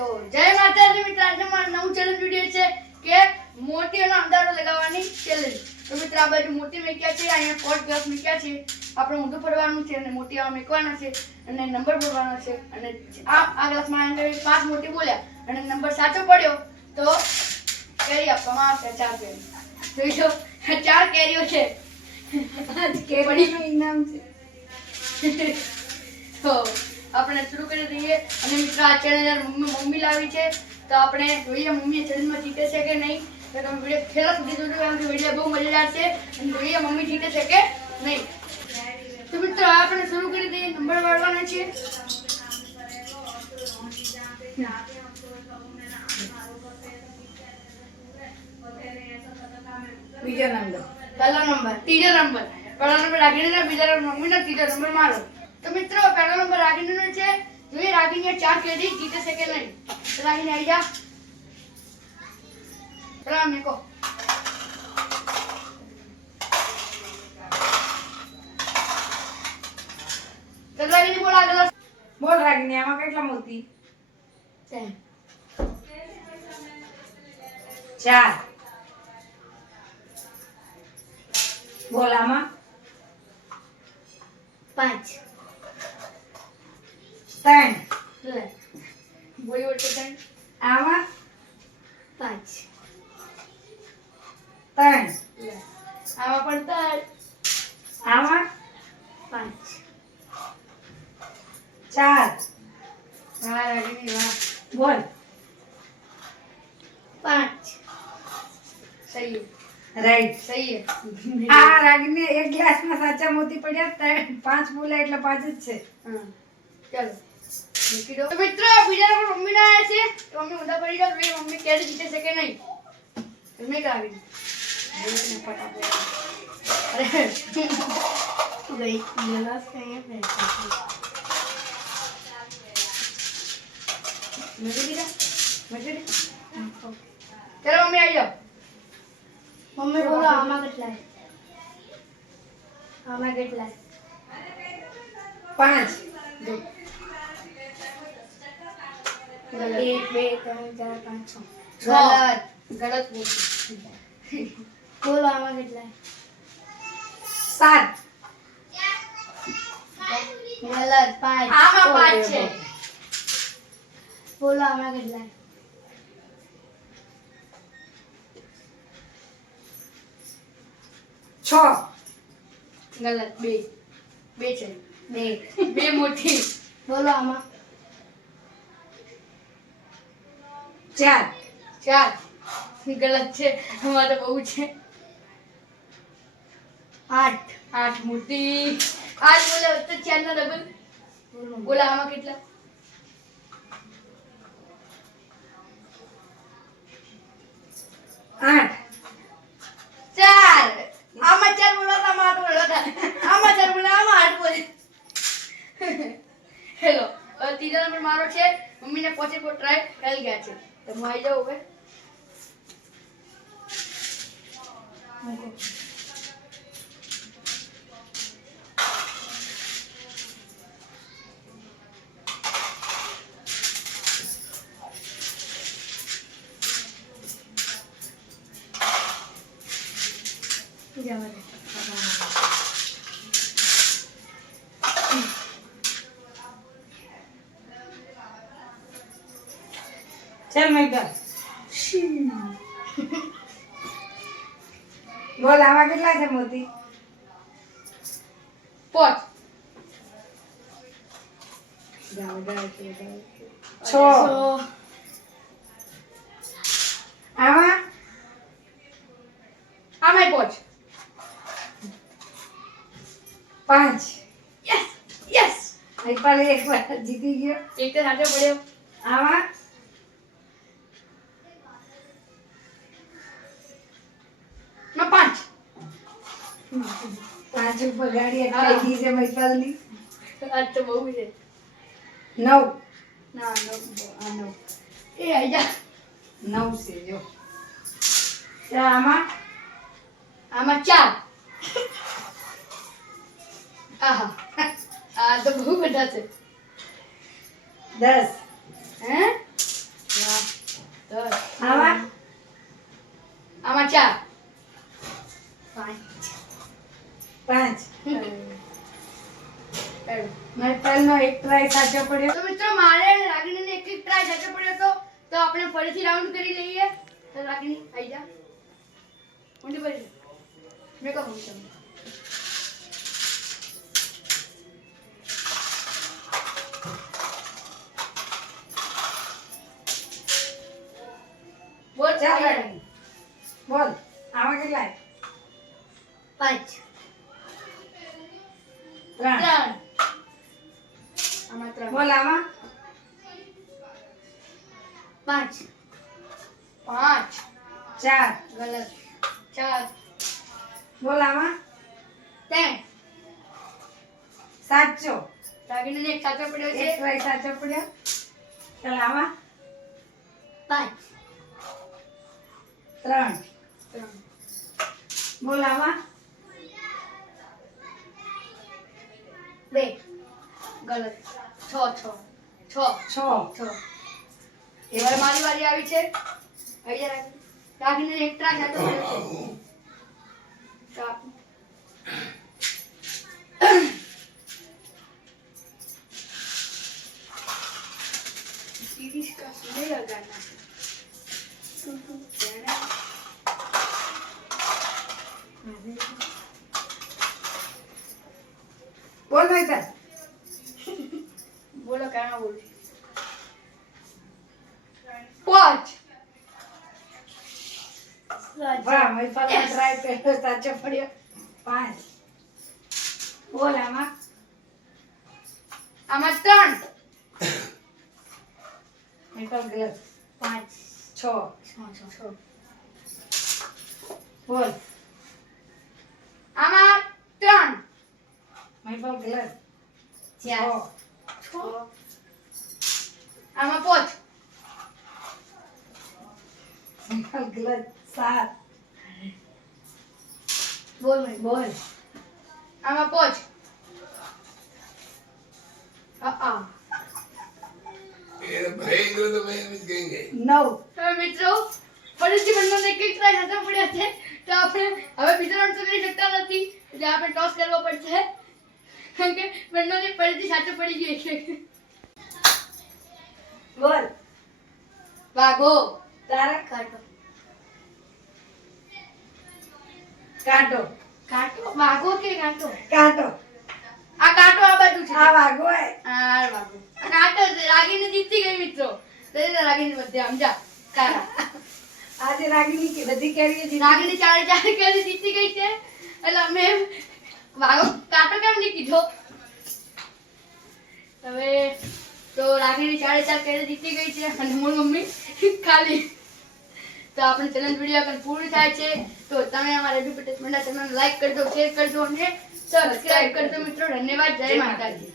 તો જય માતાજી મિત્રો, આજે મારું નવું ચેલેન્જ વિડિયો છે કે મોતીઓનો અંદાજો લગાવવાની ચેલેન્જ. તો મિત્રો આ બાજુ મોતી મૂક્યા છે, અહીંયા કોટ ગ્લાસ મૂક્યા છે, આપણે ઊંધું પડવાનું છે અને મોતી આમાં મૂકવાના છે અને નંબર બોલવાનો છે. અને આ ગ્લાસમાં અંદર 5 મોતી બોલ્યા અને નંબર સાચો પડ્યો તો કેરી આપવામાં આવશે. 4 કેરી જોઈ લો, 4 કેરીઓ છે. આજ કેરીનું ઇનામ છે. તો આપણે શરૂ કરી દઈએ. અને મિત્રો આ ચેલેન્જ મમ્મી લાવી છે, તો આપણે જોઈએ મમ્મી ચેલેન્જમાં જીતે છે કે નહીં. તો તમે વિડીયો છેલ્લા સુધી જોજો, કારણ કે વિડીયો બહુ મજેદાર છે અને જોઈએ મમ્મી જીતે છે કે નહીં. તો મિત્રો આપણે શરૂ કરી દઈએ. નંબર વાળવાના છે. બીજો નંબર, પહેલો નંબર, ત્રીજો નંબર. પહેલો નંબર રાગીણીનો, બીજો નંબર મમ્મીનો, ત્રીજો નંબર મારો. તો મિત્રો પહેલો નંબર રાગીણીનો છે. જોઈએ રાગીણી 4 કેરી જીતે છે કે નહીં. રાગીણી આવી જા. ચલો મેકો. ચલ રાગીણી બોલ આગળ. બોલ રાગીની, આમાં કેટલા મોતી? 4. બોલ આમાં 5. 3. લે બોલી વટે તને. આમાં 5. 3. લે આમાં પણ 3. આમાં 5. 4. હા રાગીણી વાહ. બોલ 5. સહી રાઈટ. સહી. આ રાગીને એક ગ્લાસમાં સાચા મોતી પડ્યા, 5 બોલ્યા એટલે 5 જ છે. હા ચાલો મૂકી દો. તો મિત્રો બીજા નંબર મમ્મીના આવ્યા છે. તો મમ્મી ઊંધા પડી જાવ, જોઈએ મમ્મી કેરી જીતે છે કે નહીં. મેં કાવી ફટાફટ. અરે તું ગઈ ગ્લાસ કઈ બેઠા મજે દીધા મજે દે. ચલો મમ્મી આવી જાઓ. મમ્મી બોલો આમાં કેટલા? આમાં કેટલા? 5. 1 2 3 4 5 6. ગલત બોલ. બોલો આમાં કેટલા? 7. ગલત 5. આમાં 5 છે. બોલો આમાં કેટલા? 6. ગલત 2 છે. 2 મોટી. બોલો આમાં 4. 4. ગલત છે. આમાં તો બહુ છે. 8 મોટી. 8 બોલે તો 4 નો ડબલ. બોલો આમાં કેટલા? 8. 4. આમાં 4 બોલો તો આમાં 8 બોલો. આમાં 4 બોલે આમાં 8 બોલે. હેલો ત્રીજો નંબર મારો છે. મમ્મીને પોચે ટ્રાય કરી ગયા છે. તો હું આવી જાઉં હવે. જવા દે. ચાલ મેઘા. બોલ આમાં કેટલા છે મોતી? 5. 6. આમાં આમાં 5. 5. યસ. હૈપાલી એક વાર જીતી ગયો. એક તો સાચો પડ્યો. આમાં 5. 5 ઉપર ગાડી અટકાઈ ગઈ છે હૈપાલની. આજ તો બહુ છે. 9. ના 9. આ 9 એ આઈ જા. 9 છે જો. આમાં આમાં 4. આહા આ તો બહુ બધા છે. 10. હે પાછા 5 5 મહેતાલનો એક ટ્રાય સાચો પડ્યો. તો મિત્રો મારે અને રાગીણીને એક એક ટ્રાય સાચો પડ્યો હતો, તો આપણે ફરીથી રાઉન્ડ કરી લઈએ. તો રાગીણી આવી જા, ઊંડી પડી જા. મેં કહું તમને બોલ ચાલ ચાલ. રાગિણી. બોલ આમાં કેટલા 5 3 3 આમાં 3 બોલ આમાં 5 5 4 ગલત 4 બોલ આમાં 3 સાચો. રાગીણીને એક સાચો પડ્યો એક છે. ટ્રાય સાચો પડ્યો. ચાલ આમાં 5 3 3 બોલ આમાં 2 ગલત 6 6 હવે મારી વારી આવી છે. આવી જા રાગીણીને એક ટ્રાય સાચો પડ્યો છે. તો આપ- सीरीज का सुने लगाना બોલ મહેતાલ. बोलो क्या बोल 5 વાહ મહેતાલનો ટ્રાય પહેલો સાચો પડ્યો. 5 બોલ આમાં आमा 3 મહેતાલ ગલત. 5 6 બોલ आमा 3 મહેતાલ ગલત. 4 6 आमा 5 મહેતાલ ગલત. 7 बोल मैं બોલ आमा 5 ये भरेंगे तो मैं मिल गएंगे 9 હવે મિત્રો ફરીથી બંનેને એક એક ટ્રાય સાચા પડ્યા છે. તો આપણે હવે બીજો રાઉન્ડ તો કરી શકતા નથી, એટલે આપણે ટોસ કરવો પડશે, કારણ કે બંનેને ફરીથી સાચું પડી ગયું છે. બોલ વાગો તારા કાટો કાંટો કાટો વાગો કે કાટો? કાંટો આ કાટો આ બાજુ છે. આ વાગો હે. આ વાગો આ કાટો છે. રાગીને જીતી ગઈ મિત્રો. તો રાગીને બધે આમ જા કારા. આજે રાગીની કે બધી કેરીઓ જીતી. રાગીને ચારે ચાર કેરી જીતી ગઈ છે, એટલે અમે વાગો કાટો કેમ નહીં કીધો? હવે તો રાગીની ચારે ચાર કેરી જીતી ગઈ છે અને મોરી મમ્મી ખાલી. તો આપણે ચેલેન્જ વિડીયો પણ પૂરી થાય છે. તો તમે અમારા એડ્યુકેટેડ મંડા ચેનલ લાઈક કરજો, શેર કરજો અને સબસ્ક્રાઇબ કરજો મિત્રો. ધન્યવાદ. જય માતાજી.